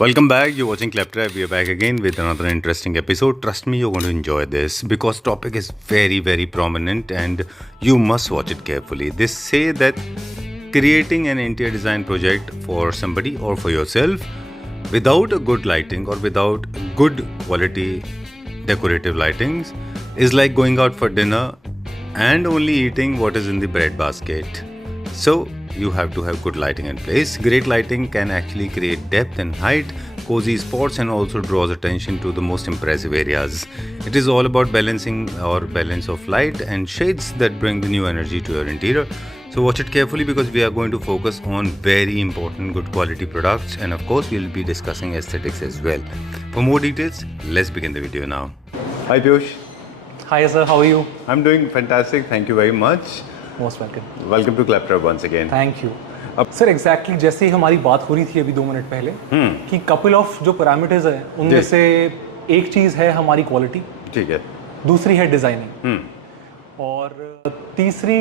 Welcome back. You're watching Claptrap. We are back again with another interesting episode. Trust me, you're going to enjoy this because topic is very, very prominent and you must watch it carefully. They say that creating an interior design project for somebody or for yourself without a good lighting or without good quality decorative lightings is like going out for dinner and only eating what is in the bread basket. So you have to have good lighting in place. Great lighting can actually create depth and height, cozy spots, and also draws attention to the most impressive areas. It is all about balancing or balance of light and shades that bring the new energy to your interior. So watch it carefully because we are going to focus on very important good quality products, and of course we'll be discussing aesthetics as well. For more details, let's begin the video now. Hi Piyush. Hi sir, how are you? I'm doing fantastic. Thank you very much. Most welcome. Welcome to Claptrap once again. Thank you. अब sir exactly जैसे ही हमारी बात हो रही थी अभी 2 minute पहले कि कपल ऑफ जो पैरामीटर्स है उनमें से एक चीज है हमारी क्वालिटी, ठीक है, दूसरी है डिजाइनिंग और तीसरी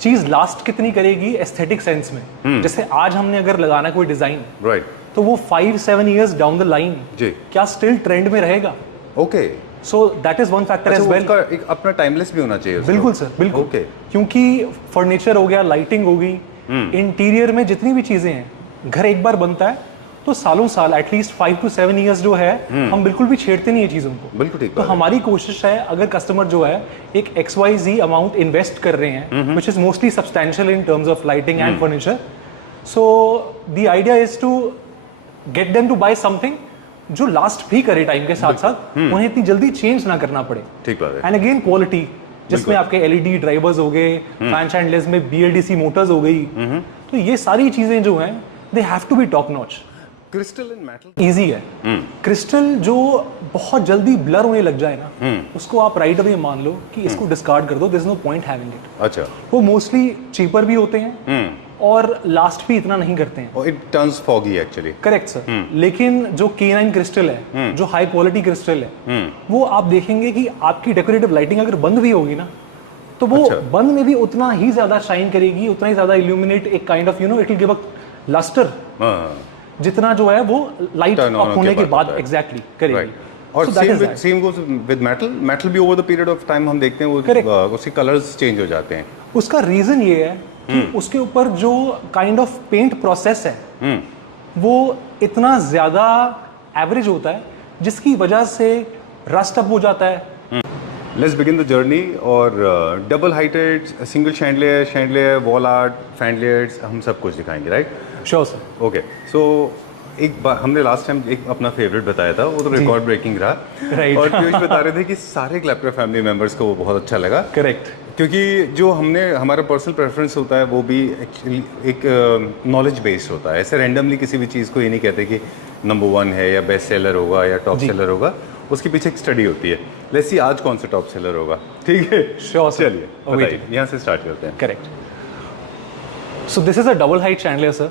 चीज लास्ट कितनी करेगी एस्थेटिक सेंस में। जैसे आज हमने अगर लगाना कोई डिजाइन राइट तो वो 5-7 इयर्स डाउन द लाइन क्या स्टिल ट्रेंड में रहेगा। Okay, so that is one factor as well. उसका एक अपना टाइमलेस भी होना चाहिए। बिल्कुल सर, बिल्कुल। ओके, क्योंकि फर्नीचर हो गया, लाइटिंग हो गई, इंटीरियर में जितनी भी चीजें हैं, घर एक बार बनता है तो सालों साल एटलीस्ट 5 to 7 इयर्स जो है हम बिल्कुल भी छेड़ते नहीं है चीजों को। बिल्कुल ठीक। तो हमारी कोशिश है अगर कस्टमर जो है एक XYZ अमाउंट इन्वेस्ट कर रहे हैं which is mostly substantial in terms of lighting and furniture, so the idea is to get them to buy something जो लास्ट भी करे टाइम के साथ साथ, उन्हें इतनी जल्दी चेंज ना करना पड़े। ठीक बात है। एंड अगेन क्वालिटी, जिसमें आपके LED ड्राइवर्स हो गए, फैन चैंडलर्स में BLDC मोटर्स हो गई, तो ये सारी चीजें जो हैं they have to be top notch. Crystal and metal easy है। क्रिस्टल जो बहुत जल्दी ब्लर होने लग जाए ना, उसको आप राइट अवे मान लो कि इसको डिस्कार्ड कर दो, there is no point having it. अच्छा, वो मोस्टली चीपर भी होते हैं और लास्ट भी इतना नहीं करते हैं। It turns foggy actually. Correct sir. लेकिन जो K9 क्रिस्टल है, जो हाई क्वालिटी क्रिस्टल है, वो आप देखेंगे कि आपकी डेकोरेटिव लाइटिंग अगर बंद भी होगी ना तो वो बंद में भी उतना ही ज्यादा शाइन करेगी, उतना ही ज्यादा इल्यूमिनेट, एक kind of it will give a lustre जितना जो है वो लाइट ऑफ होने के बाद एग्जैक्टली करेगी। और same goes with metal. Metal भी over the period of time हम देखते हैं वो उसके कलर्स चेंज हो जाते हैं। उसका रीजन ये है कि उसके ऊपर जो काइंड ऑफ पेंट प्रोसेस है वो इतना ज्यादा एवरेज होता है जिसकी वजह से रस्ट अप हो जाता है। Let's begin the journey. और double heighted, single chandelier, wall art, chandeliers, हम सब कुछ दिखाएंगे, right? Sure sir. Okay, so एक बार हमने लास्ट टाइम एक अपना फेवरेट बताया था, वो तो रिकॉर्ड ब्रेकिंग रहा। राइट। और पीयूष बता रहे थे कि सारे क्लैपट्रैप फैमिली मेंबर्स को वो बहुत अच्छा लगा। करेक्ट। क्योंकि जो हमारा पर्सनल प्रेफरेंस होता है वो भी एक्चुअली एक नॉलेज बेस्ड होता है। ऐसे रैंडमली किसी भी चीज़ को ये नहीं कहते कि नंबर 1 है या बेस्ट सेलर होगा या टॉप सेलर होगा, उसके पीछे एक स्टडी होती है। लेट्स सी आज कौन सा टॉप सेलर होगा। ठीक है, श्योर। चलिए बताइए, यहाँ से स्टार्ट करते हैं। Correct. So this is a double height chandelier sir.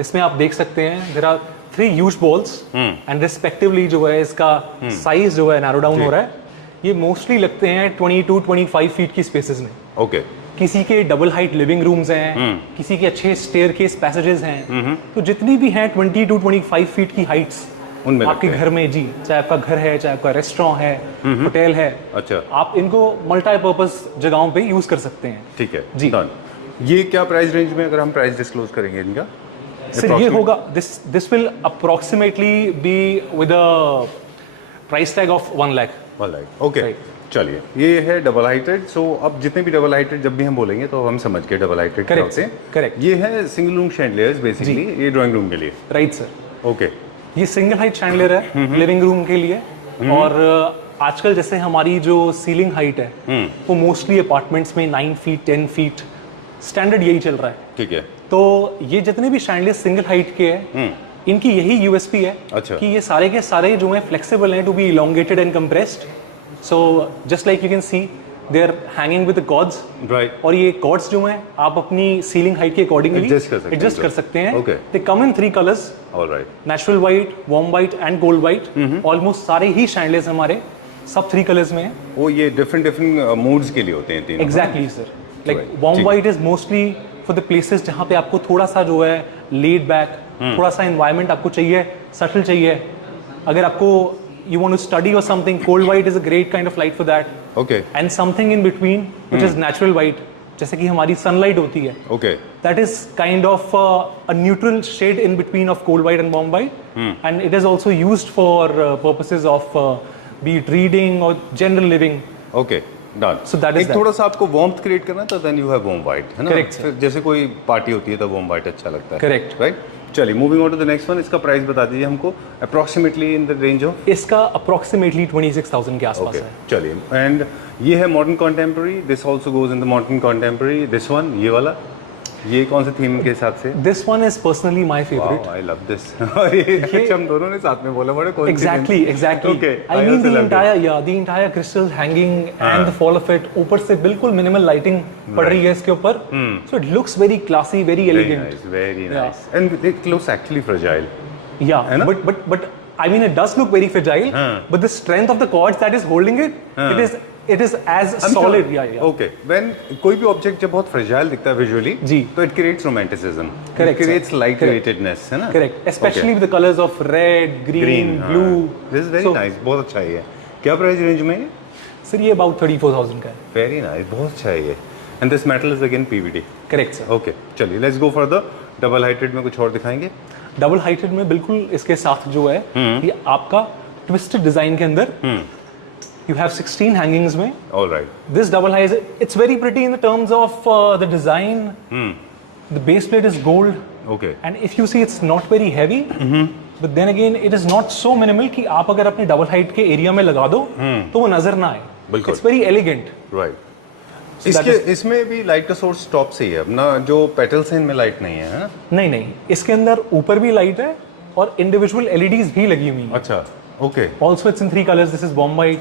इसमें आप देख सकते हैं there are 3 huge balls and respectively जो है इसका साइज जो है नैरो डाउन हो रहा है। ये मोस्टली लगते हैं 22-25 फीट की स्पेसेस में। ओके। किसी के डबल हाइट लिविंग रूम्स हैं, किसी के अच्छे स्टेयरकेस पैसेजेस हैं, तो जितनी भी हैं 20-25 फीट की हाइट्स उनमें आपके घर में, जी, चाहे आपका घर है, चाहे आपका रेस्टोरेंट है, होटल है, अच्छा, आप इनको मल्टीपर्पज जगहों पे यूज कर सकते हैं। ठीक है जी। ये क्या प्राइस रेंज में, अगर हम प्राइस डिस्क्लोज करेंगे इनका? सर ये होगा this will approximately be with a price tag of 1 lakh. Okay, चलिए ये है डबल हाइटेड। सो अब जितने भी डबल हाइटेड जब भी हम बोलेंगे तो हम समझ गए डबल हाइटेड क्या होते हैं। करेक्ट। ये है सिंगल रूम शैंडलियर्स बेसिकली, ये ड्राइंग रूम के लिए। Right sir. ओके। ये सिंगल हाइट शैंडलियर है लिविंग रूम के लिए। और आजकल जैसे हमारी जो सीलिंग हाइट है वो मोस्टली अपार्टमेंट्स में 9 फीट 10 फीट स्टैंडर्ड यही चल रहा है। ठीक है। तो ये जितने भी शैंडलियर सिंगल हाइट के हैं इनकी यही USP है। अच्छा। कि ये सारे के सारे जो है फ्लेक्सिबल हैं to be elongated and compressed. So just like you can see they are hanging with cords. Right. और ये कॉर्ड्स जो हैं आप अपनी सीलिंग हाइट के अकॉर्डिंगली एडजस्ट कर सकते हैं। Okay. They come in 3 colours. Alright. Natural white, warm white and gold white. Almost सारे ही शैंडलियर्स हमारे सब 3 कलर्स में हैं। वो ये डिफरेंट मूड्स के लिए होते हैं तीनों। Exactly sir. Like warm white is mostly for the places जहाँ पे आपको थोड़ा सा जो है लेड बैक, थोड़ा सा एनवायरनमेंट आपको चाहिए सटल चाहिए, अगर आपको you want to study or something, cold white is a great kind of light for that. Okay. And something in between, which is natural white, जैसे कि हमारी sunlight होती है. Okay. That is kind of a neutral shade in between of cold white and warm white, and it is also used for purposes of be it reading or general living. Okay. Done. So that is एक थोड़ा सा आपको warmth create करना तो then you have warm white, है ना? Correct, sir. फिर जैसे कोई पार्टी होती है तो warm white अच्छा लगता है. Correct. Right? चलिए moving on to the next one. इसका प्राइस बता दीजिए हमको approximately in the range of. इसका अप्रोक्सीमेटली 26,000 के आसपास ओके है. चलिए. एंड ये है modern contemporary. This also goes in the modern contemporary. This one, ये वाला, ये कौन से थीम के हिसाब से? This one is personally my favourite. I love this. ये हम दोनों ने साथ में बोला बड़े कौन सी? Exactly. Okay, I I mean also the entire crystals hanging and the fall of it. ऊपर से बिल्कुल minimal lighting पड़ रही है इसके ऊपर. So it looks very classy, very elegant. Very nice. And it looks actually fragile. Yeah, but I mean it does look very fragile. But the strength of the cords that is holding it, it is as solid. Yeah. Okay. When कोई भी object जब बहुत fragile दिखता है visually, जी, तो it creates romanticism. Correct. It creates lightweightedness, है ना? Correct. Especially with the colors of red, green, blue. This is very nice. बहुत अच्छा है ये. क्या प्राइस रेंज में है? सर ये about 34,000 का है. Very nice. बहुत अच्छा है ये. And this metal is again PVD. Correct sir. Okay. चलिए let's go for the double heighted में कुछ और दिखाएंगे. डबल हाइटेड में बिल्कुल इसके साथ जो है ये आपका ट्विस्टेड डिजाइन के अंदर you have 16 hangings में. All right. This double high, it's very pretty in the terms of the design. The base plate is gold. Okay. And if you see, it's not very heavy. But then again, it is not so minimal कि आप अगर अपने double height के area में लगा दो तो वो नजर ना आए. बिल्कुल. It's very elegant. Right. इसमें भी लाइट का सोर्स टॉप से ही है अपना, जो पेटल्स हैं इनमें लाइट नहीं है. नहीं, इसके अंदर ऊपर भी लाइट है और इंडिविजुअल एलईडीज भी लगी हुई हैं. अच्छा. Okay. Also, it's in 3 colors. This is warm white,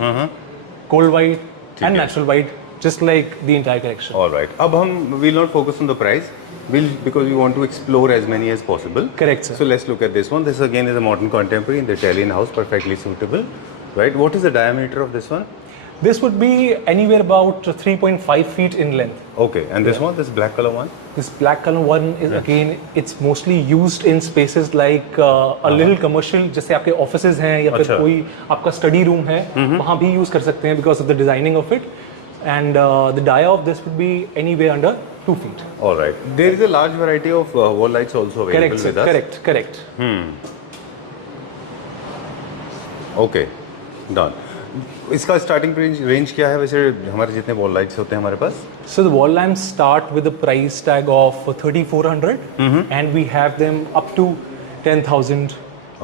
cold white, and natural white, just like the entire collection. All right. अब हम will not focus on the price. Because we want to explore as many as possible. Correct, sir. So let's look at this one. This again is a modern contemporary in the Italian house, perfectly suitable. Right. What is the diameter of this one? This would be anywhere about 3.5 feet in length. Okay. And this one, this black color one? This black color one is again, it's mostly used in spaces like a little commercial, जैसे आपके offices हैं या फिर कोई आपका study room है, वहाँ भी use कर सकते हैं because of the designing of it. And the dia of this would be anywhere under 2 feet. All right. There is a large variety of wall lights also available with us. Correct. Okay. Done. इसका starting range क्या है वैसे हमारे जितने wall lights होते हैं हमारे पास? So the wall lamps start with a price tag of 3,400 and we have them up to 10,000,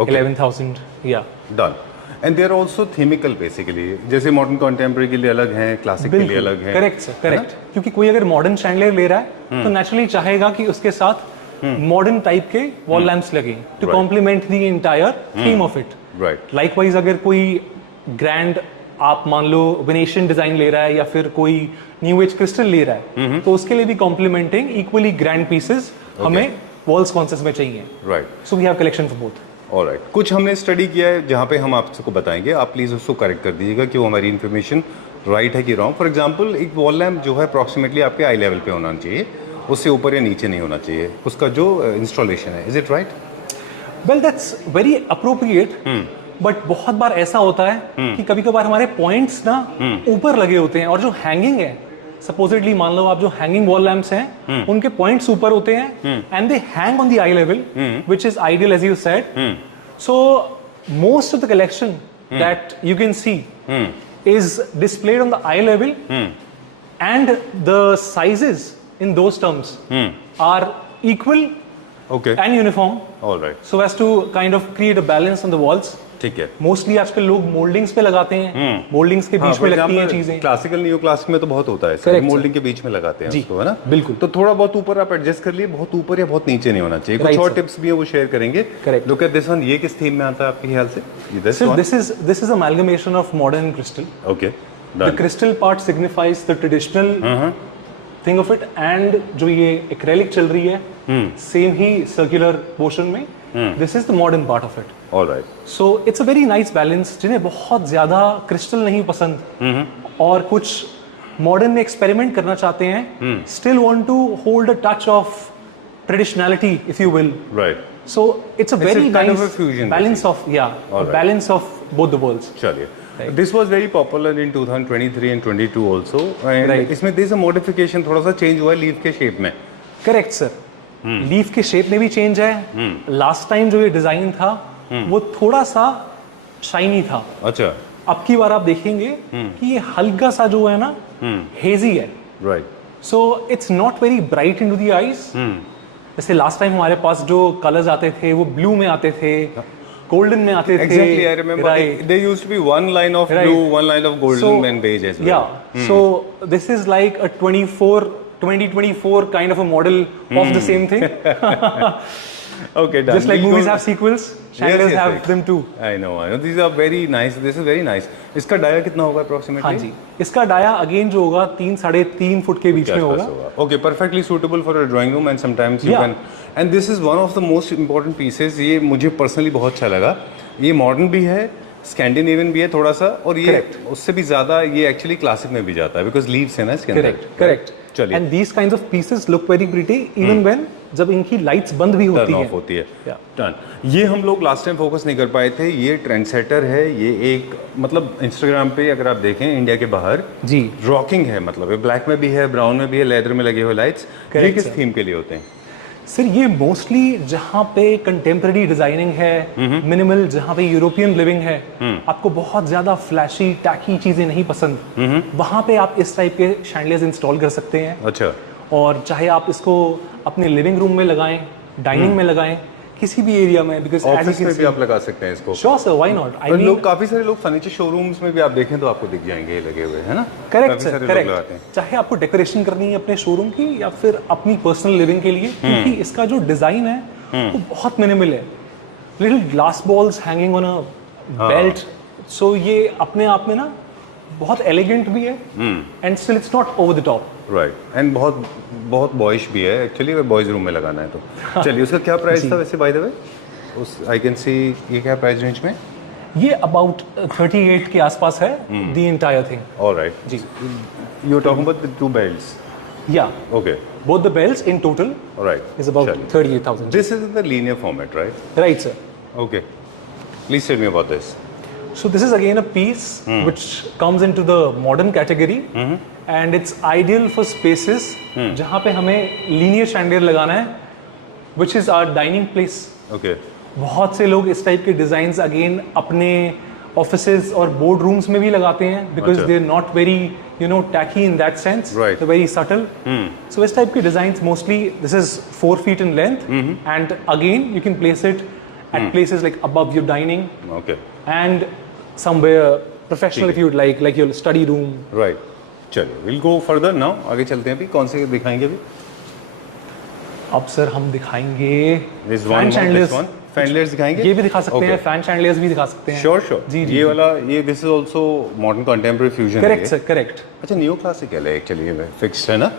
11,000. Yeah. Done. And they are also themical basically. जैसे मॉडर्न कंटेम्परेरी के लिए अलग हैं, क्लासिक के लिए अलग हैं. Correct sir, correct. क्योंकि कोई अगर मॉडर्न शैंडलियर ले रहा है तो नेचुरली चाहेगा कि उसके साथ मॉडर्न टाइप के वॉल लैंप्स लगे to complement the entire theme of it. Right. Likewise अगर कोई ग्रैंड आप मान लो वेनेशियन डिजाइन ले रहा है या फिर कोई न्यू एज क्रिस्टल ले रहा है तो उसके लिए भी कॉम्प्लीमेंटिंग इक्वली ग्रैंड पीसेस हमें वॉल्स कॉन्सेस में चाहिए. राइट. So we have collection for both. Alright. कुछ हमने स्टडी किया है जहाँ पे हम आपको बताएंगे, आप प्लीज उसको करेक्ट कर दीजिएगा कि वो हमारी इन्फॉर्मेशन राइट है कि रॉन्ग. फॉर एग्जांपल एक वॉल लैम्प जो है अप्रॉक्सीमेटली आपके आई लेवल पे होना चाहिए, उससे ऊपर या नीचे नहीं होना चाहिए उसका जो इंस्टॉलेशन है. Is it right? Well that's very appropriate. But बहुत बार ऐसा होता है कि कभी कभार हमारे पॉइंट्स ना ऊपर लगे होते हैं और जो हैंगिंग है, सपोजिटली मान लो आप जो हैंगिंग वॉल लैंप्स हैं उनके पॉइंट्स ऊपर होते हैं and they hang on the eye level which is ideal as you said. So most of the collection that you can see is displayed on the eye level and the sizes in those terms are equal and uniform. All right. So as to kind of create a balance on the walls. ठीक है. Mostly आजकल लोग mouldings पे लगाते हैं. Mouldings के बीच में लगती हैं चीजें. क्लासिकल न्यू क्लासिक में तो बहुत होता है, मोल्डिंग के बीच में लगाते हैं उसको, है ना? बिल्कुल. तो थोड़ा बहुत ऊपर आप एडजस्ट कर लिए, बहुत ऊपर या बहुत नीचे नहीं होना चाहिए. कुछ और टिप्स भी है वो शेयर करेंगे. Look at this one. ये किस थीम में आता है आपके ख्याल से? This is amalgamation of modern crystal. Okay. The crystal part signifies the traditional thing of it, and जो ये एक्रेलिक चल रही है सेम ही सर्कुलर पोर्शन में, this is the modern part of it. Alright. So it's a very nice balance. जिन्हें बहुत ज्यादा crystal नहीं पसंद और कुछ मॉडर्न में एक्सपेरिमेंट करना चाहते हैं, still want to hold a touch of traditionality if you will. Right. So it's a very kind of nice a fusion, balance of All right. balance of both the worlds. चलिए, this was very popular in 2023 and 22 also, and Right. इसमें there's a modification, थोड़ा सा change हुआ है leaf के shape में. Correct sir. Leaf के shape में भी चेंज है. लास्ट टाइम जो ये डिजाइन था वो थोड़ा सा शाइनी था. अच्छा. अब की बार आप देखेंगे कि ये हल्का सा जो है ना हेजी है. Right. So it's not very bright into the eyes. जैसे लास्ट टाइम हमारे पास जो कलर्स आते थे वो ब्लू में आते थे, गोल्डन में आते थे. Exactly, I remember. There used to be one line of blue, one line of golden and beige as well. Yeah. So this is like a 2024 kind of a model of the same thing. Okay, done. Just like We'll movies go- have sequels, chandeliers yes, have yes. them too. I know. These are very nice. This is very nice. इसका dia कितना होगा approximately? हाँ जी. इसका dia again जो होगा 3-3.5 foot के बीच में होगा. Okay, perfectly suitable for a drawing room, and sometimes you Yeah. can. And this is one of the most important pieces. ये मुझे personally बहुत अच्छा लगा. ये modern भी है, Scandinavian भी है थोड़ा सा, और ये उससे भी ज़्यादा ये actually classic में भी जाता है because leaves है ना इसके अंदर. Correct. चलिए. And these kinds of pieces look very pretty even when जब इनकी लाइट्स बंद भी होती टर्न हैं. ऑफ होती है. Yeah. टर्न. ये हम लोग लास्ट टाइम फोकस नहीं कर पाए थे. ये ट्रेंडसेटर है. ये एक मतलब इंस्टाग्राम पे अगर आप देखें इंडिया के बाहर जी. रॉकिंग है. मतलब ये ब्लैक में भी है, ब्राउन में भी है, लेदर में लगे हुए लाइट्स. ये Correct, किस sir. थीम के लिए होते हैं? सर ये मोस्टली जहाँ पे कंटेम्प्रेरी डिजाइनिंग है, मिनिमल जहाँ पे यूरोपियन लिविंग है, आपको बहुत ज्यादा फ्लैशी टैकी चीजें नहीं पसंद, वहाँ पे आप इस टाइप के शैंडलियर्स इंस्टॉल कर सकते हैं. अच्छा. और चाहे आप इसको अपने लिविंग रूम में लगाएं, डाइनिंग में लगाएं, किसी भी एरिया में, बिकॉज ऑफिस में भी आप लगा सकते हैं इसको. Sure sir, why not. और लोग काफी सारे लोग फर्नीचर शोरूम्स में भी आप देखें तो आपको दिख जाएंगे ये लगे हुए, है ना? करेक्ट काफी सर, सारे लोग लगाते करेक्ट. हैं. चाहे आपको डेकोरेशन करनी है अपने शोरूम की या फिर अपनी पर्सनल लिविंग के लिए, क्योंकि इसका जो डिजाइन है वो बहुत मिनिमल है. Little glass balls hanging on a belt. So ये अपने आप में ना बहुत एलिगेंट भी है and still it's not over the top. Right. And बहुत बहुत बॉयश भी है एक्चुअली. वो बॉयज रूम में लगाना है तो चलिए. उसका क्या प्राइस था वैसे बाय द वे? उस आई कैन सी ये क्या प्राइस रेंज में? ये अबाउट 38 के आसपास है द एंटायर थिंग. ऑलराइट. जी. You are talking about the two belts. Yeah okay. both the belts in total Right. is about Chaliye. 38,000. This is the linear format, right? Right, sir. Okay. Please tell me about this. So this is again a piece which comes into the modern category, and it's ideal for spaces जहाँ पे हमें linear chandelier लगाना है, which is our dining place. Okay. बहुत से लोग इस type के डिजाइन्स अगेन अपने ऑफिसेज और बोर्ड रूम्स में भी लगाते हैं because they are not very tacky in that sense. Right. Very subtle. So इस टाइप के designs mostly this is 4 feet in length, and again you can place it at places like above your dining Okay. and somewhere professional if you'd like your study room. Right. चलिए. We'll go further now. आगे चलते हैं अभी. कौन से दिखाएंगे अभी? अब सर हम दिखाएंगे This fan one. chandeliers. This one. Chandeliers दिखाएंगे? ये भी दिखा सकते Okay. हैं, फैन chandeliers भी दिखा सकते हैं. Sure, sure. जी, जी, ये वाला ये this is also modern contemporary fusion. Correct है सर, करेक्ट. अच्छा. नियो क्लासिकल है एक्चुअली. ये फिक्स्ड है ना?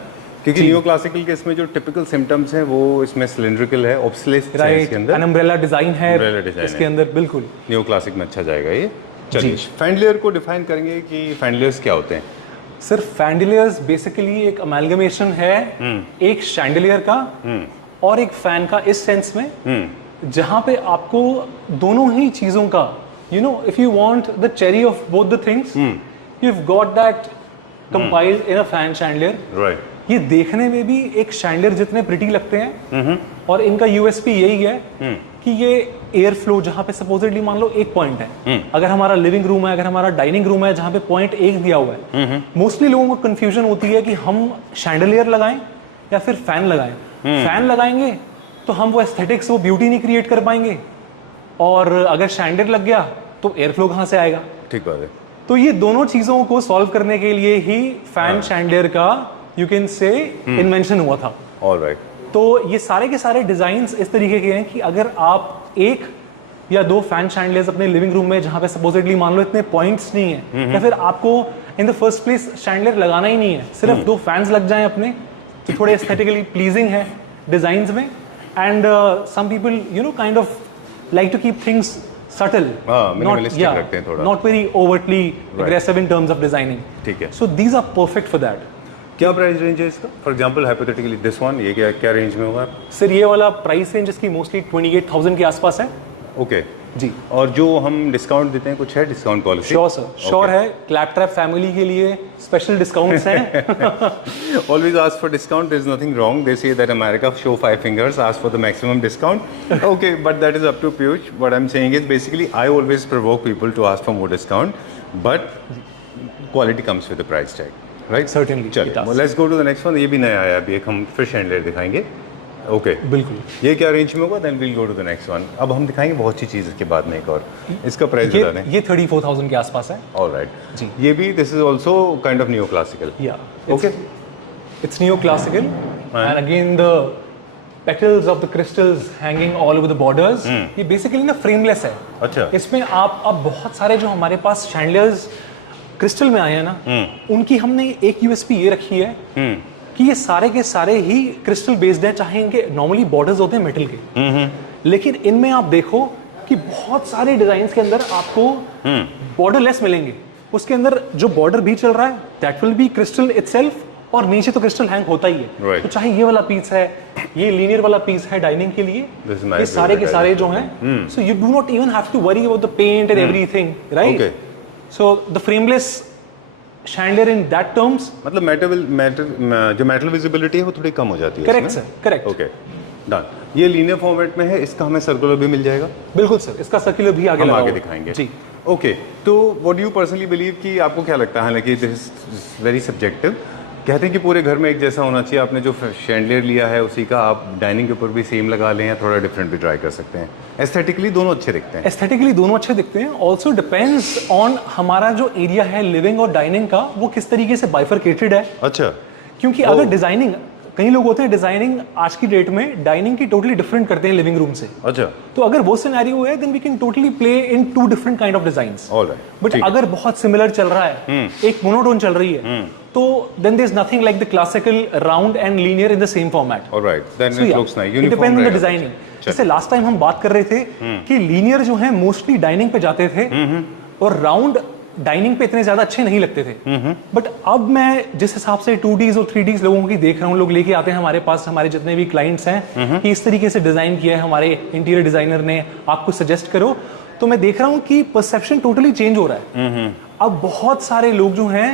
क्योंकि नियो क्लासिकल के इसमें जो टिपिकल सिम्टम्स हैं वो इसमें सिलिंड्रिकल है, ऑब्सलेस है राइट. इसके अंदर. एन अम्ब्रेला डिजाइन है Umbrella design इसके है. अंदर. बिल्कुल. नियो क्लासिक में अच्छा जाएगा ये. चलिए. फैंडलियर को डिफाइन करेंगे कि फैंडलियर्स क्या होते हैं? सर फैंडलियर्स बेसिकली एक अमेलगमेशन है एक शैंडलियर का और एक फैन का, इस सेंस में जहां पे आपको दोनों ही चीजों का if you want the cherry of both the things, you have got that compiled in a fan chandelier. Right. ये देखने में भी एक शैंडलियर जितने प्रिटी लगते हैं, और इनका यूएसपी यही है कि ये एयर फ्लो जहां पे सपोजिटली मान लो एक पॉइंट है, अगर हमारा लिविंग रूम है, अगर हमारा डाइनिंग रूम है जहां पे पॉइंट एक दिया हुआ है, मोस्टली लोगों को कंफ्यूजन होती है कि हम शैंडलियर लगाएं या फिर फैन लगाएं. फैन लगाएंगे तो हम वो एस्थेटिक्स, वो ब्यूटी नहीं क्रिएट कर पाएंगे, और अगर शैंडलियर लग गया तो एयर फ्लो कहां से आएगा. ठीक बात है. तो ये दोनों चीजों को सॉल्व करने के लिए ही फैन शैंडलियर का यू कैन से इन्वेंशन हुआ था. ऑलराइट. तो ये सारे के सारे डिजाइन्स इस तरीके के हैं कि अगर आप एक या दो फैन शैंडलियर्स अपने लिविंग रूम में जहां पे सपोजिटली मान लो इतने पॉइंट्स नहीं है, या फिर आपको in the first place chandelier लगाना ही नहीं है, सिर्फ दो फैंस लग जाएं अपने, तो थोड़े एस्थेटिकली प्लीजिंग है डिजाइन्स में. And some people kind of like to keep things subtle, minimalistic रखते हैं थोड़ा. not very overtly aggressive in terms of designing. ठीक है. So these are perfect for that. क्या प्राइस रेंज है इसका? For example hypothetically this one, ये क्या रेंज में होगा? सर ये वाला प्राइस रेंज इसकी मोस्टली 28,000 के आसपास है। ओके जी। और जो हम डिस्काउंट देते हैं, कुछ है discount policy? Sure sir, sure है। क्लैपट्रैप फैमिली के लिए स्पेशल डिस्काउंट्स हैं। Always ask for discount. There's nothing wrong. They say that America show 5 fingers, ask for the maximum discount. Okay, but that is up to Piyush. What I'm saying is basically I always provoke people to ask for more discount, but quality comes with the price tag, right? Certainly, it चलिए, does. well, let's go to the next one. ये भी नया आया अभी, एक हम फिर chandelier दिखाएंगे। ओके बिल्कुल। ये क्या रेंज में होगा? Then we'll go to the next one. अब हम दिखाएंगे बहुत सी चीज़ इसके बाद में एक और। इसका प्राइस बता दें। ये 34,000 के आसपास है। ऑलराइट जी। ये भी this is also kind of neo classical. या okay it's neo classical and again the petals of the crystals hanging all over the borders, ये बेसिकली ना फ्रेमलेस है। अच्छा। इसमें आप अब बहुत सारे जो हमारे पास शैंडलियर्स क्रिस्टल में आए हैं ना, उनकी हमने एक यूएसपी ये रखी है कि ये सारे के सारे ही क्रिस्टल बेस्ड हैं, चाहे इनके नॉर्मली बॉर्डर्स होते हैं मेटल के, लेकिन इनमें आप देखो कि बहुत सारे डिजाइन के अंदर आपको बॉर्डरलेस मिलेंगे। उसके अंदर जो बॉर्डर भी चल रहा है that will be crystal itself, और नीचे तो क्रिस्टल हैंग होता ही है। Right. तो चाहे ये वाला पीस है, ये लीनियर वाला पीस है डाइनिंग के लिए, This is my ये सारे के favorite सारे जो हैं, so you do not even have to worry about the paint and everything, right? So the frameless chandelier in that terms, मतलब जो मेटल विजिबिलिटी है वो थोड़ी कम हो जाती है। Correct sir, correct. Okay done. ये लीनियर फॉर्मेट में है, इसका हमें सर्कुलर भी मिल जाएगा? बिल्कुल सर, इसका सर्कुलर भी आगे हम लगा आगे हुआ है। दिखाएंगे जी। ओके तो what do you personally believe कि आपको क्या लगता है, हालांकि दिस इज वेरी सब्जेक्टिव, कहते हैं कि पूरे घर में एक जैसा होना चाहिए, आपने जो शैंडलियर लिया है उसी का आप डाइनिंग के ऊपर भी सेम लगा लें या थोड़ा डिफरेंट भी ट्राई कर सकते हैं? एस्थेटिकली दोनों अच्छे दिखते हैं। एस्थेटिकली दोनों अच्छे दिखते हैं। ऑल्सो डिपेंड्स ऑन हमारा जो एरिया है लिविंग और डाइनिंग का, वो किस तरीके से बाइफरकेटेड है। अच्छा। क्योंकि अगर डिजाइनिंग, कई लोग होते हैं डिजाइनिंग आज की डेट में डाइनिंग की टोटली डिफरेंट करते हैं लिविंग रूम से। अच्छा। तो अगर वो सिनेरियो है then we can totally play in two different kind of designs. Alright. But अगर बहुत सिमिलर चल रहा है, एक मोनोटोन चल रही है, तो then there is nothing like the classical round and linear in the same format. Alright, then it looks nice, uniform. Depend on the designing. जैसे लास्ट टाइम हम बात कर रहे थे कि लीनियर जो है मोस्टली डाइनिंग पे जाते थे और राउंड डाइनिंग पे इतने ज्यादा अच्छे नहीं लगते थे। बट अब मैं जिस हिसाब से 2Ds और 3Ds लोगों की देख रहा हूँ, लोग लेके आते हैं हमारे पास, हमारे जितने भी क्लाइंट्स हैं कि इस तरीके से डिजाइन किया है हमारे इंटीरियर डिजाइनर ने, आपको सजेस्ट करो, तो मैं देख रहा हूँ कि परसेप्शन टोटली चेंज हो रहा है। अब बहुत सारे लोग जो हैं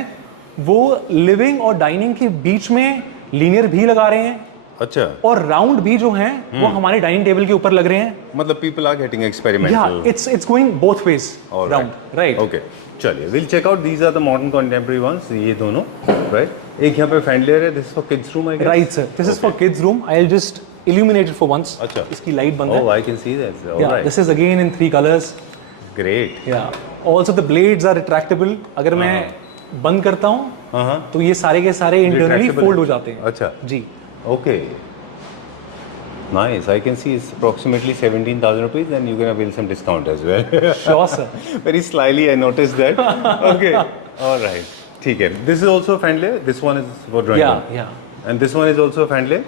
वो लिविंग और डाइनिंग के बीच में लीनियर भी लगा रहे हैं। अच्छा। और राउंड भी जो हैं वो हमारे डाइनिंग टेबल के ऊपर लग रहे हैं। मतलब people are getting experimental. It's going both ways round, right? Okay चलिए, will check out, these are the modern contemporary ones, ये दोनों, राइट? एक यहाँ पे फैंडलियर है, this is for kids room I guess. Right sir, this is for kids room. I will just illuminate it for once. अच्छा। इसकी light बंद है। Oh, I can see that. All Yeah, right. this is again in 3 colors. Great. Yeah. Also the blades are retractable. अगर मैं बंद करता हूँ तो ये सारे के सारे internally Retractable fold है। हो जाते हैं। अच्छा जी। Okay. Nice. I can see it's approximately 17,000 rupees, and you can avail some discount as well. Sure sir. Very slyly, I noticed that. Okay. All right. ठीक है. This is also a fendler. This one is for drawing room. Yeah, yeah. And this one is also a fendler.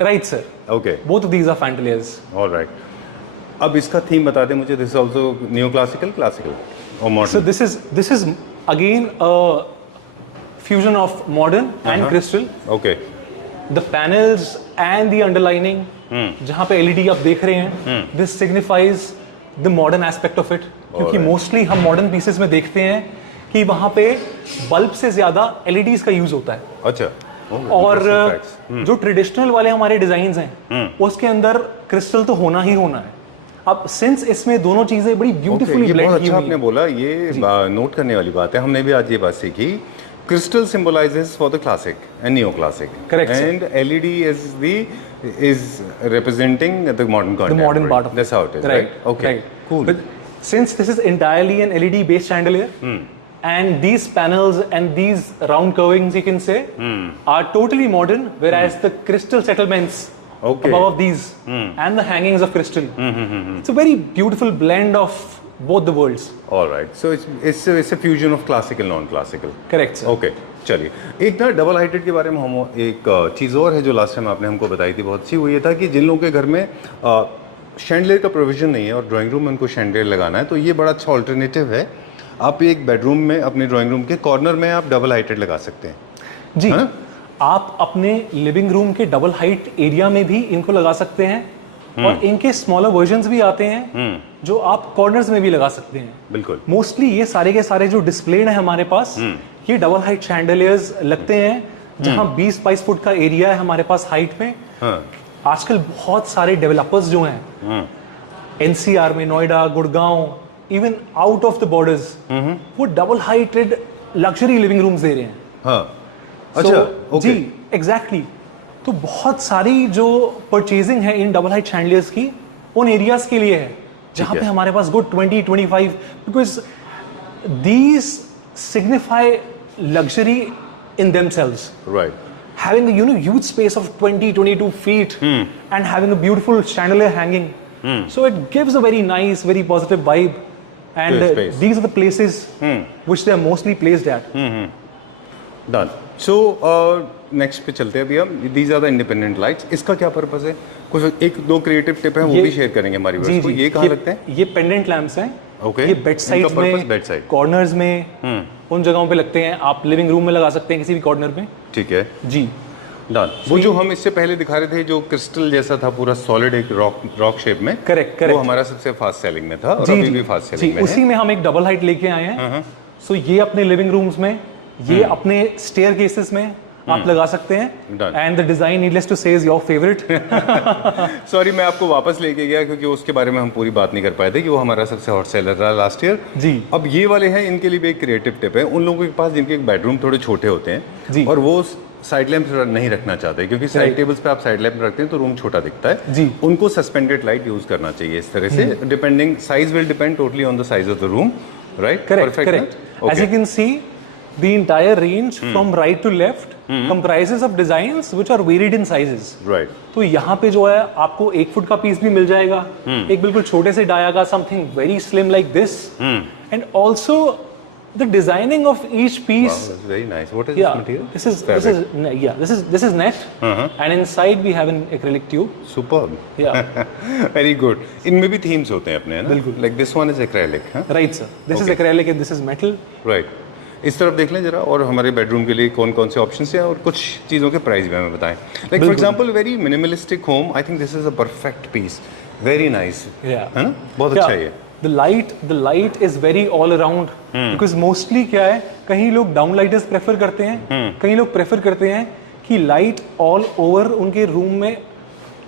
Right sir. Okay. Both of these are Fandeliers. All right. अब इसका theme बता दें मुझे. This is also neoclassical, classical, or modern. So this is again a fusion of modern and crystal. Okay. The panels and the underlining, जहाँ पे LED आप देख रहे हैं, this signifies the modern aspect of it. क्योंकि mostly हम modern pieces में देखते हैं कि वहाँ पे बल्ब से ज्यादा LEDs का यूज होता है। अच्छा। और जो ट्रेडिशनल वाले हमारे डिजाइन हैं उसके अंदर क्रिस्टल तो होना ही होना है। अब सिंस इसमें दोनों चीजें बड़ी ब्यूटीफुली ब्लेंड की हुई हैं। आपने बोला, ये नोट करने वाली बात है, हमने भी आज ये बात सीखी। Crystal symbolizes for the classic and neoclassic. Correct, sir. And LED is representing the modern contemporary. The modern part of it. That's how it is, right? Okay, Right. cool. But since this is entirely an LED based chandelier, and these panels and these round curvings, you can say, are totally modern, whereas the crystal settlements above these and the hangings of crystal, it's a very beautiful blend of both the worlds. All right. So it's a fusion of classical, non-classical. Correct, sir. Okay. चलिए, एक ना double heighted के बारे में हम एक चीज़ और है जो लास्ट टाइम आपने हमको बताई थी बहुत अच्छी, वो ये था कि जिन लोगों के घर में शैंडलियर का प्रोविजन नहीं है और ड्राइंग रूम में उनको शैंडलियर लगाना है, तो ये बड़ा अच्छा ऑल्टरनेटिव है। आप एक बेडरूम में, अपने ड्राइंग रूम के कॉर्नर में आप डबल हाइटेड लगा सकते हैं। जी, है ना? आप अपने लिविंग रूम के डबल हाइट एरिया में भी इनको लगा सकते हैं, और इनके स्मॉलर वर्जन्स भी आते हैं जो आप कॉर्नर्स में भी लगा सकते हैं। बिल्कुल। मोस्टली ये सारे के सारे जो डिस्प्लेड है हमारे पास, ये डबल हाइट शैंडलियर्स लगते हैं, जहां 20-22 फुट का एरिया है हमारे पास हाइट में। हाँ। आजकल बहुत सारे डेवलपर्स जो हैं एनसीआर में, Noida, Gurgaon, even out of the borders, वो double heighted luxury living rooms दे रहे हैं। हाँ। अच्छा, ओके। जी, एग्जैक्टली। तो बहुत सारी जो परचेजिंग है इन डबल हाइट शैंडलियर्स की, उन एरियाज के लिए है जहां पे हमारे पास good 20-25, because these signify luxury in themselves. Right. Having a huge space of 20-22 feet and having a beautiful chandelier hanging. So it gives a very nice, very positive vibe. And To a space. these are the places which they are mostly placed at. Done. So next पे चलते हैं अभी हम। These are the independent lights. इसका क्या purpose है? कुछ एक दो क्रिएटिव टिप है, वो भी शेयर करेंगे हमारी व्यूअर्स को। ये कहाँ लगते हैं? ये पेंडेंट लैंप्स हैं। Okay. ये बेड साइड में, कॉर्नर्स में, उन जगहों पे लगते हैं। आप लिविंग रूम में लगा सकते हैं, किसी भी कॉर्नर में। ठीक है जी। डन। वो जो हम इससे पहले दिखा रहे थे, जो क्रिस्टल जैसा था, पूरा सॉलिड एक रॉक शेप में, करेक्ट, वो हमारा सबसे फास्ट सेलिंग में था और अभी भी फास्ट सेलिंग में है। उसी में हम एक डबल हाइट लेके आए हैं। सो ये अपने लिविंग रूम्स में, ये अपने स्टेयर केसेस में आप लगा सकते हैं। And the design, needless to say, is your favourite. Sorry, मैं आपको वापस लेके गया क्योंकि उसके बारे में हम पूरी बात नहीं कर पाए थे कि वो हमारा सबसे हॉट सेलर रहा लास्ट ईयर। जी। अब ये वाले हैं, इनके लिए भी एक क्रिएटिव टिप है उन लोगों के पास जिनके बेडरूम थोड़े छोटे होते हैं जी। और वो साइड लैंप नहीं रखना चाहते, क्योंकि साइड टेबल्स पे आप साइड लैंप रखते हैं तो रूम छोटा दिखता है जी। उनको सस्पेंडेड लाइट यूज करना चाहिए इस तरह से। Depending size will depend totally on the size of the room, right? Correct. As you can see, the entire range from right to left comprises of designs which are varied in sizes. Right. तो यहाँ पे जो है आपको 1 foot का piece भी मिल जाएगा, एक बिल्कुल छोटे से डाया का, something very slim like this, and also the designing of each piece. Wow, that's very nice. What is Yeah, this material? this is net, and inside we have an acrylic tube. Superb. Yeah. Very good. इनमें भी themes होते हैं अपने, है ना? बिल्कुल। Like this one is acrylic, huh? Right, sir. This is acrylic and this is metal. Right. इस तरफ देख लें जरा, और हमारे बेडरूम के लिए कौन कौन से ऑप्शंस हैं और कुछ चीज़ों के प्राइस भी हमें बताएं। Like for example, very minimalistic home. I think this is a perfect piece. Very nice. Yeah. है ना? बहुत अच्छा है ये। The light is very all around, because mostly क्या है, कहीं लोग डाउन लाइटर्स प्रेफर करते हैं, कहीं लोग प्रेफर करते हैं कि लाइट ऑल ओवर उनके रूम में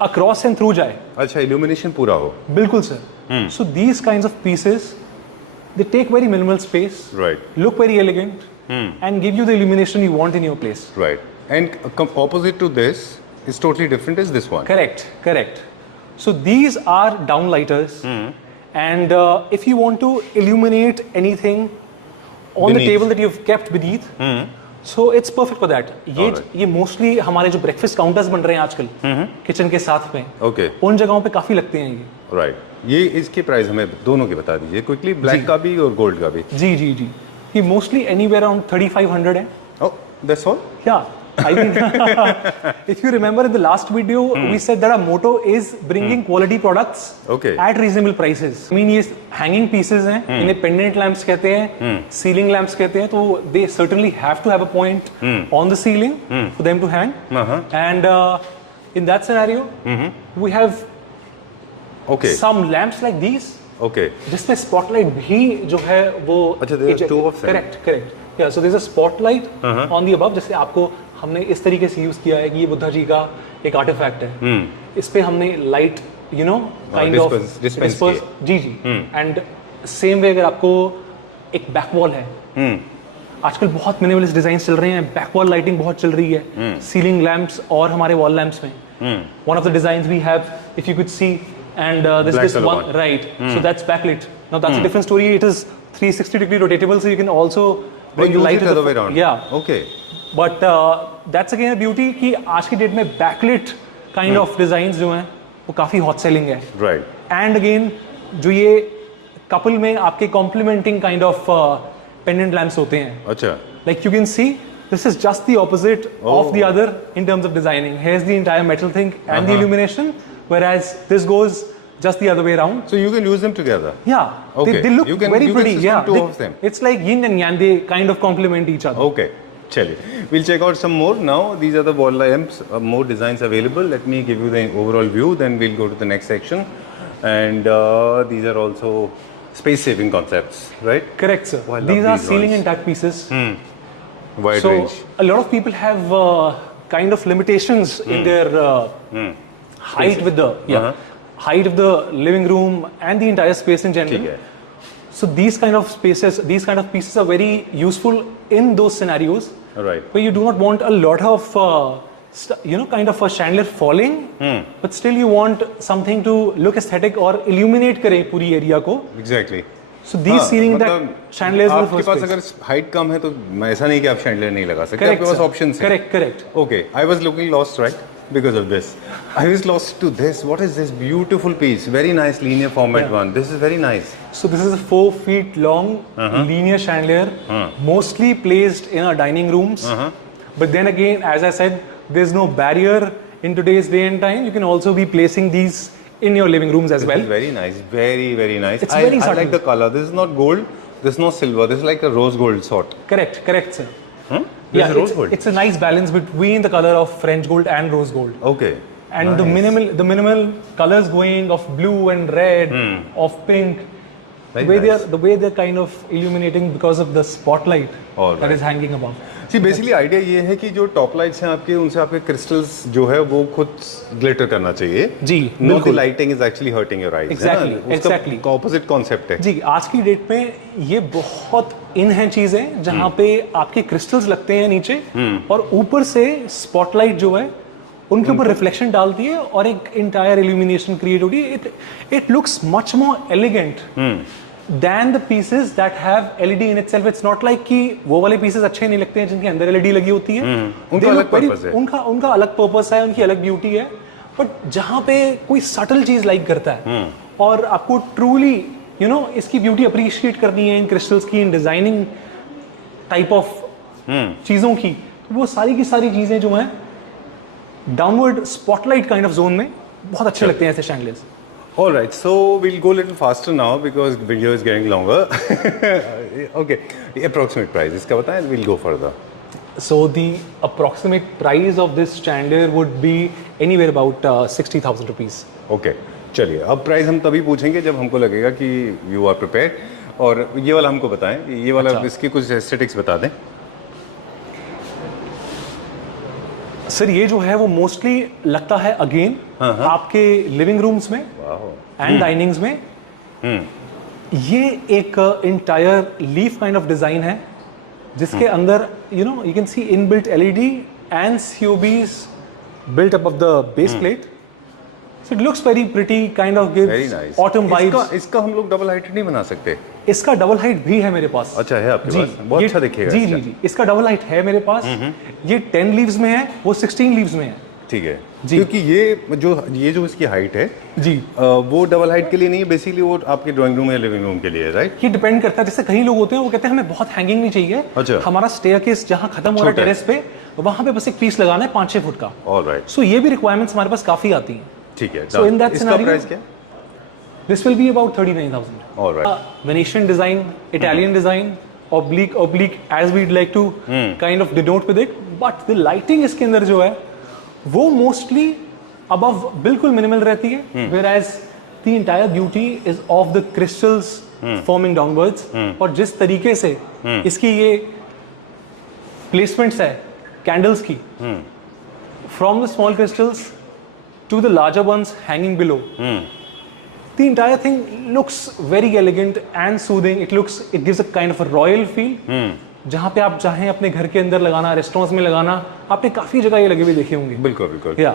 अक्रॉस एंड थ्रू जाए। अच्छा, इल्यूमिनेशन पूरा हो। बिल्कुल sir. So these kinds of pieces, they take very minimal space, Right. look very elegant, and give you the illumination you want in your place. Right. And opposite to this is totally different is this one. Correct. So these are downlighters, and if you want to illuminate anything on the Beneath. table that you've kept beneath, so it's perfect for that. ये mostly हमारे जो breakfast counters बन रहे हैं आजकल kitchen के साथ में, Okay. उन जगहों पे काफी लगते हैं ये। Right. ये इसके प्राइस हमें दोनों के बता दीजिए क्विकली, ब्लैक का भी और गोल्ड का भी। जी। ये mostly anywhere around 3500 है। Oh, that's all? Yeah. I mean, if you remember in the last video, we said that our motto is bringing quality products at reasonable prices. I mean, ये hanging pieces हैं, इन्हें pendant lamps कहते हैं, ceiling lamps कहते हैं, तो they certainly have to have a point on the ceiling for them to hang. And in that scenario, we have some lamps like these. Okay. जिसमें spotlight भी जो है वो अच्छा, there are two of them. Correct. Yeah, so there's a spotlight on the above. जैसे आपको हमने इस तरीके से यूज किया है कि ये बुद्धा जी का एक आर्टिफैक्ट है, इस पे हमने लाइट काइंड ऑफ डिस्पर्स। जी। एंड सेम वे अगर आपको एक बैक वॉल है, आजकल बहुत मिनिमलिस्ट डिजाइन चल रहे हैं, बैक वॉल लाइटिंग बहुत चल रही है सीलिंग लैंप्स और हमारे वॉल लैंप्स में। One of the designs we have, if you could see, and this one, right? So that's backlit. Now that's a different story. It is 360 degree rotatable, so you can also bring light the other way around. Yeah. Okay. But that's again a beauty कि आज की date में backlit kind of designs जो हैं वो काफी hot selling है। Right. And again जो ये couple में आपके complementing kind of pendant lamps होते हैं। अच्छा। Like you can see, this is just the opposite of the other in terms of designing. Here's the entire metal thing and the illumination, whereas this goes just the other way around. So you can use them together. Yeah. Okay. They look very pretty. You can Yeah. two of them. It's like yin and yang. They kind of complement each other. Okay. चलिए, we'll check out some more now. These are the wall lamps, more designs available. Let me give you the overall view, then we'll go to the next section. And these are also space-saving concepts, right? Correct, sir. Oh, I love These are these ceiling ones. and tuck pieces. Wide So range. a lot of people have kind of limitations in their height with the height of the living room and the entire space in general. ठीक है. So these kind of spaces, these kind of pieces are very useful in those scenarios Right. where you do not want a lot of kind of a chandelier falling, but still you want something to look aesthetic or illuminate करे पूरी area को. Exactly. So these ceiling that chandeliers in the आपके first पास place. अगर height कम है तो ऐसा नहीं कि आप chandelier नहीं लगा सकते. Correct, आपके पास sir. ऑप्शंस हैं. Correct. Okay, I was looking lost, right? Because of this. I was lost to this. What is this beautiful piece? Very nice linear format one. This is very nice. So this is a 4 feet long linear chandelier, mostly placed in our dining rooms. But then again, as I said, there's no barrier in today's day and time. You can also be placing these in your living rooms as This well. is very nice. Very, very nice. It's very I subtle. like the color. This is not gold. This is not silver. This is like a rose gold sort. Correct, sir. This is rose gold. It's a nice balance between the color of French gold and rose gold. Okay. And Nice. the minimal colors going of blue and red, of pink, Very nice. the way they're kind of illuminating because of the spotlight All that right. is hanging above. See, basically idea ये है कि जो top lights हैं आपके उनसे आपके crystals जो है वो खुद ग्लिटर करना चाहिए. जी, Not the बिल्कुल. lighting is actually hurting your eyes. Exactly. Opposite concept है. जी, आज की डेट में ये बहुत इन है चीजें जहाँ पे आपके क्रिस्टल्स लगते हैं नीचे और ऊपर से स्पॉटलाइट जो है उनके ऊपर रिफ्लेक्शन डालती है और एक इंटायर इल्यूमिनेशन क्रिएट होती है. It looks much more elegant than the pieces that have LED in itself. It's not like कि वो वाले pieces अच्छे नहीं लगते हैं जिनके अंदर LED लगी होती है. उनका They अलग look very- purpose है. उनका अलग पर्पस है, उनकी अलग ब्यूटी है. बट जहाँ पे कोई सटल चीज लाइक करता है और आपको ट्रूली इसकी ब्यूटी अप्रिशिएट करनी है इन क्रिस्टल्स की, इन डिजाइनिंग टाइप ऑफ चीजों की, तो वो सारी की सारी चीजें जो हैं downward spotlight kind of zone में बहुत अच्छे लगते हैं ऐसे chandeliers. All right, so we'll go a little faster now because video is getting longer. Okay, approximate price इसका बताएं, we'll go further. So the approximate price of this chandelier would be anywhere about 60,000 rupees. Okay, चलिए अब price हम तभी पूछेंगे जब हमको लगेगा कि you are prepared. और ये वाला हमको बताएं, ये वाला अच्छा. इसकी कुछ एस्थेटिक्स बता दें. सर ये जो है वो मोस्टली लगता है अगेन आपके लिविंग रूम्स में एंड डाइनिंग्स में. ये एक entire leaf kind of design है जिसके अंदर you can see inbuilt LED and COBs built up of the base plate. So it looks very pretty, kind of very gives nice. Autumn vibes. इसका हम लोग double heighted नहीं बना सकते. इसका डबल हाइट भी है मेरे पास. अच्छा है आपके पास, बहुत अच्छा दिखेगा. जी इसका. जी जी, इसका डबल हाइट है मेरे पास. ये 10 लीव्स में है, वो 16 लीव्स में है. ठीक है जी. क्योंकि ये जो इसकी हाइट है जी, वो डबल हाइट के लिए नहीं है, बेसिकली वो आपके ड्राइंग रूम या लिविंग रूम के लिए है, राइट? ये डिपेंड करता है. जैसे कई लोग होते हैं वो कहते हैं हमें बहुत हैंगिंग नहीं चाहिए. अच्छा. हमारा स्टेयरकेस जहाँ खत्म हो रहा है छोटा है. टेरेस पे, वहां पे बस एक पीस लगाना है 5-6 फुट का. ऑल राइट, सो ये भी रिक्वायरमेंट्स हमारे पास काफी आती हैं. ठीक है. So in that इसका scenario- प्राइस क्या? This will be about 39,000. All right. Venetian design, Italian design, oblique as we'd like to kind of denote with it. But the lighting इसके अंदर जो है वो mostly above बिल्कुल minimal रहती है, whereas the entire beauty is of the crystals forming downwards. और जिस तरीके से इसकी ये placements है candles की, from the small crystals to the larger ones hanging below. The entire thing looks very elegant and soothing. It gives a kind of a royal feel. जहाँ पे आप चाहें अपने घर के अंदर लगाना, रेस्टोरेंट्स में लगाना, आपने काफी जगह ये लगे हुए देखे होंगे. बिल्कुल बिल्कुल. या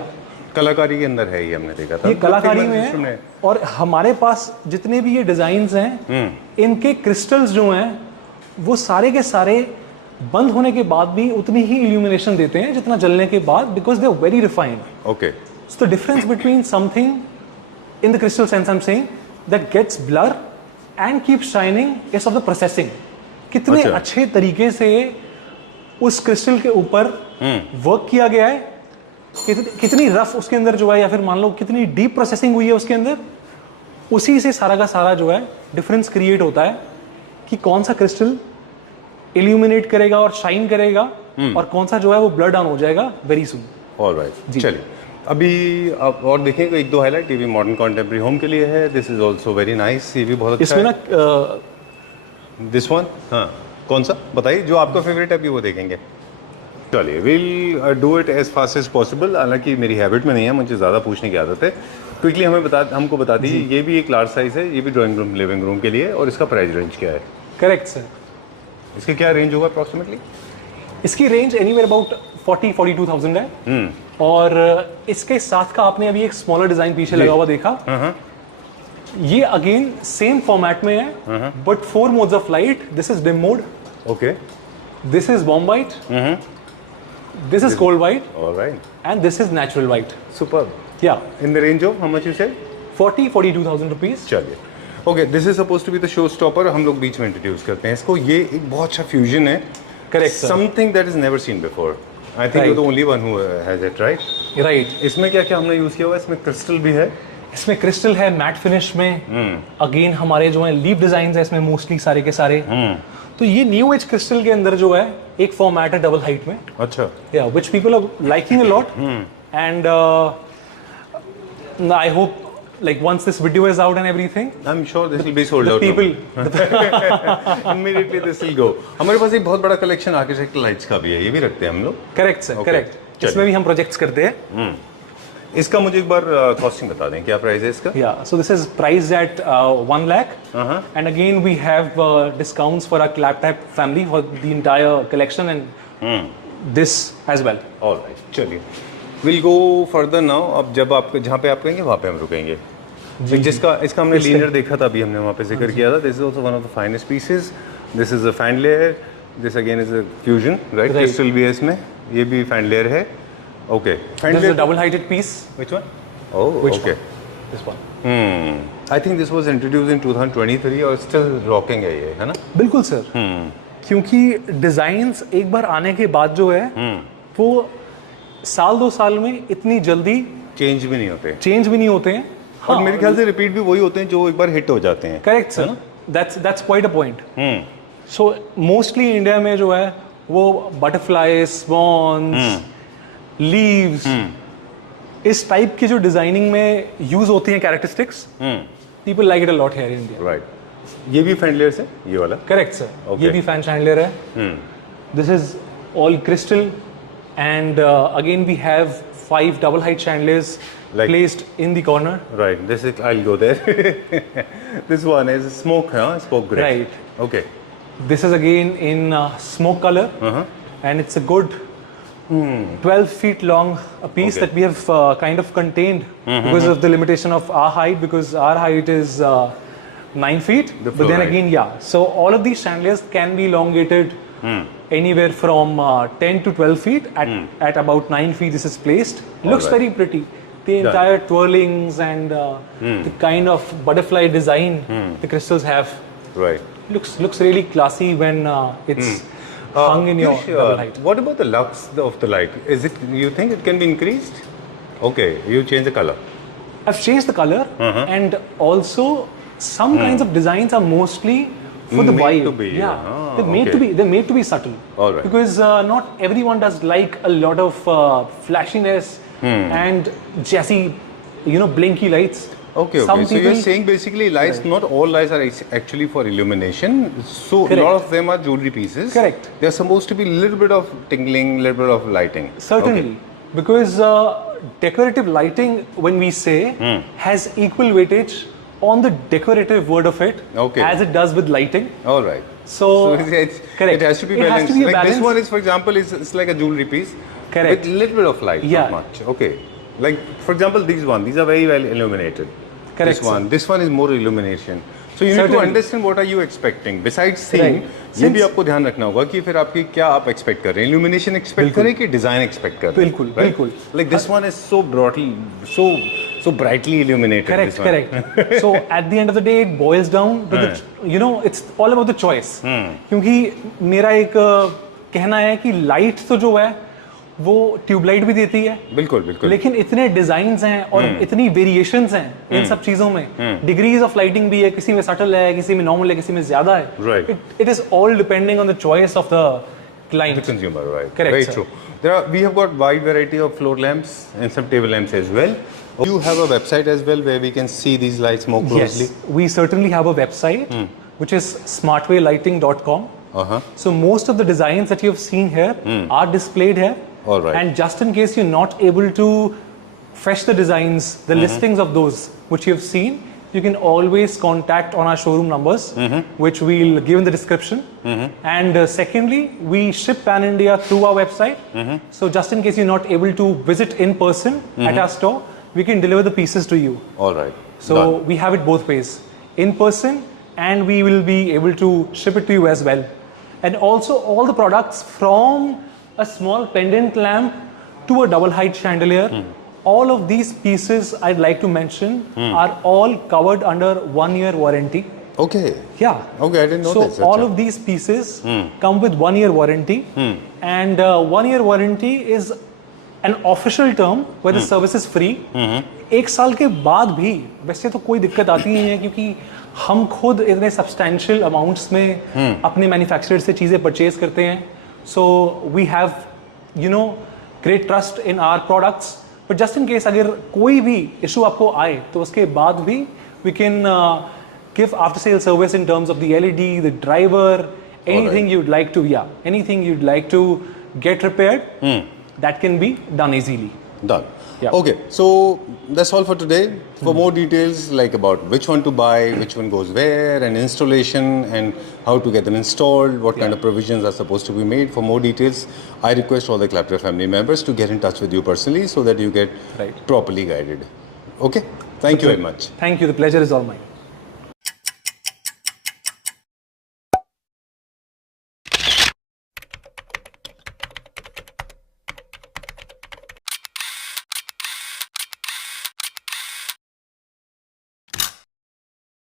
कलाकारी के अंदर है, ये हमने देखा था. ये कलाकारी में फिल्म है. और हमारे पास जितने भी ये डिजाइन्स हैं, इनके क्रिस्टल्स जो हैं वो सारे के सारे बंद होने के बाद भी उतनी ही इल्यूमिनेशन देते हैं जितना जलने के बाद, because they are very refined. Okay. So the difference between something in the crystal sense I'm saying that gets blur and keeps shining is of the processing. कितने अच्छा. अच्छे तरीके से उस क्रिस्टल के ऊपर वर्क किया गया है, कितनी रफ उसके अंदर जो है, या फिर मान लो कितनी डीप प्रोसेसिंग हुई है उसके अंदर, उसी से सारा का सारा जो है डिफरेंस क्रिएट होता है कि कौन सा क्रिस्टल इल्यूमिनेट करेगा और शाइन करेगा और कौन सा जो है वो ब्लर डाउन हो जाएगा वेरी सुन। ऑलराइट, चलिए अभी आप और देखेंगे एक दो हाईलाइट। ये भी मॉडर्न कॉन्टेम्प्रेरी होम के लिए है। This is also very nice, ये भी बहुत अच्छा इसमें ना है। दिस वन, हाँ कौन सा बताइए जो आपका फेवरेट है, अभी वो देखेंगे। चलिए will do it as fast as possible. हालांकि मेरी हैबिट में नहीं है, मुझे ज़्यादा पूछने की आदत है। क्विकली हमको बता दीजिए, ये भी एक लार्ज साइज़ है, ये भी ड्राइंग रूम लिविंग रूम के लिए, और इसका प्राइस रेंज क्या है? Correct sir. इसके क्या रेंज होगा अप्रॉक्सीमेटली? इसकी रेंज एनीवेयर अबाउट 40-42,000 है। और इसके साथ का आपने अभी एक स्मॉलर डिजाइन पीछे लगा हुआ देखा, ये अगेन सेम फॉर्मेट में है, but 4 modes of light. This is dim mode, okay, this is warm white, this is cold white, alright, and this is natural white. Superb. या in the range of how much you said? 40-42,000 rupees. चलिए okay, this is suppose to be the show stopper. हम लोग बीच में introduce करते हैं इसको। ये एक बहुत अच्छा फ्यूजन है, correct sir. Something that is never seen before. I think you the only one who has it, right? Right. इसमें क्या क्या हमने यूज किया हुआ है? इसमें क्रिस्टल भी है, इसमें क्रिस्टल है मैट फिनिश में। अगेन हमारे जो है लीफ डिजाइन है इसमें मोस्टली सारे के सारे। तो ये न्यू एज क्रिस्टल के अंदर जो है एक फॉर्मेट है डबल हाइट में। अच्छा, yeah which people are liking a lot, and I hope like once this video is out and everything, I'm sure this will be sold out. People immediately this will go. हमारे पास एक बहुत बड़ा collection architectural lights का भी है, ये भी रखते हैं हम लोग। Correct sir, correct. इसमें भी हम प्रोजेक्ट्स करते हैं। इसका मुझे एक बार कॉस्टिंग बता दें, क्या प्राइस है इसका? Yeah so this is priced at 1 lakh, and again we have discounts for our clap type family for the entire collection and this as well. Alright, चलिए विल गो फर्दर नाउ। अब जब आप जहाँ पे आप कहेंगे वहाँ पे हम रुकेंगे। जिसका इसका हमने लीनियर देखा था, अभी हमने वहाँ पे जिक्र किया था। This is also one of the finest pieces. This is a fan layer, this again is a fusion, right? Crystal भी है इसमें, ये भी फैन लेयर है। Okay, fan this is a double heighted piece. Which one? Oh okay, this one. I think this was introduced in 2023 और still rocking है ये, है ना? बिल्कुल सर। क्योंकि डिजाइन्स एक बार आने के बाद जो है वो साल 2 साल में इतनी जल्दी चेंज भी नहीं होते, चेंज भी नहीं होते हैं। और मेरे ख्याल से रिपीट भी वही होते हैं जो एक बार हिट हो जाते हैं। Correct sir, that's quite a point. So mostly India में जो है वो बटरफ्लाई, स्वॉन्स, लीव्स, इस टाइप की जो डिजाइनिंग में यूज होती हैं characteristics, people like it a lot here in India. Right, ये भी फैन लेयर से, ये वाला? करेक्ट सर, ये भी फैन शैंडलियर है। This is all crystal, and again we have 5 double height chandeliers placed in the corner. Right, this is, I'll go there. This one is smoke, huh? Smoke gray. Right. Okay. This is again in smoke color, and it's a good 12 feet long a piece that we have kind of contained because of the limitation of our height, because our height is 9 feet. But then again, yeah. So all of these chandeliers can be elongated anywhere from 10 to 12 feet. At about 9 feet, this is placed. Looks very pretty. The entire twirlings and the kind of butterfly design the crystals have. Right. Looks really classy when it's hung in your double height. What about the lux of the light? Is it? You think it can be increased? Okay, you change the color. I've changed the color, and also some kinds of designs are mostly for the Made vibe. to be, yeah. ah, They're made okay. to be. They're made to be subtle. All right. Because not everyone does like a lot of flashiness and jazzy, blinky lights. Okay, Some so you're people- saying basically lights, not all lights are actually for illumination. So a lot of them are jewelry pieces. Correct. They're supposed to be a little bit of tingling, a little bit of lighting. Certainly. Okay. Because decorative lighting, when we say, has equal weightage on the decorative word of it as it does with lighting. All right. So it's, correct. It has to be It balanced. has to be like balanced. this one is, for example, it's like a jewelry piece. Correct. With little bit of light, Yeah. not much. Okay. Like for example, these are very well illuminated. Correct. This one is more illumination. So you need to Certainly. understand what are you expecting. Besides seeing, Right. ये भी आपको ध्यान रखना होगा कि फिर आपकी क्या आप एक्सपेक्ट कर रहे हैं. Illumination एक्सपेक्ट करें कि डिजाइन एक्सपेक्ट कर रहे हैं. बिल्कुल, Right? बिल्कुल. Like this one is so broadly, so brightly illuminated. Correct, this one. correct. So at the end of the day, it boils down to it's all about the choice. क्योंकि मेरा एक कहना है कि लाइट तो जो है वो ट्यूबलाइट भी देती है. बिल्कुल बिल्कुल. लेकिन इतने डिजाइन्स हैं और इतनी वेरिएशंस हैं इन सब चीजों में. डिग्रीज ऑफ लाइटिंग भी है, किसी में सटल है, किसी में नॉर्मल है, किसी में ज्यादा है. Right. It is all depending on the choice of the client. The consumer, right? Correct, Very sir. true. We have got wide variety of floor lamps and some table lamps as well. You have a website as well where we can see these lights more closely. Yes, we certainly have a website which is smartwaylighting.com. So most of the designs that you have seen here are displayed here. All right. And just in case you're not able to fetch the designs, the listings of those which you have seen, you can always contact on our showroom numbers, which we'll give in the description. And secondly, we ship pan India through our website. So just in case you're not able to visit in person at our store, we can deliver the pieces to you. All right. So Done. we have it both ways, in person, and we will be able to ship it to you as well. And also all the products from a small pendant lamp to a double height chandelier, all of these pieces I'd like to mention are all covered under 1 year warranty. Okay. Yeah. Okay, I didn't know So that. all of these pieces come with 1 year warranty, and 1 year warranty is an official term where the service is free. एक साल के बाद भी वैसे तो कोई दिक्कत आती नहीं है, क्योंकि हम खुद इतने सब्सटैंशियल अमाउंट्स में अपने मैन्युफैक्चरर से चीज़ें परचेज करते हैं. So we have great trust in our products. But just in case अगर कोई भी इशू आपको आए तो उसके बाद भी we can give after sale service in terms of the LED, the driver, anything you'd like to, anything you'd like to get repaired, that can be done easily. Done. Yeah. Okay, so that's all for today. For more details like about which one to buy, which one goes where, and installation, and how to get them installed, what kind of provisions are supposed to be made, for more details, I request all the Clapter family members to get in touch with you personally so that you get properly guided. Okay? Thank you very much. Thank you. The pleasure is all mine.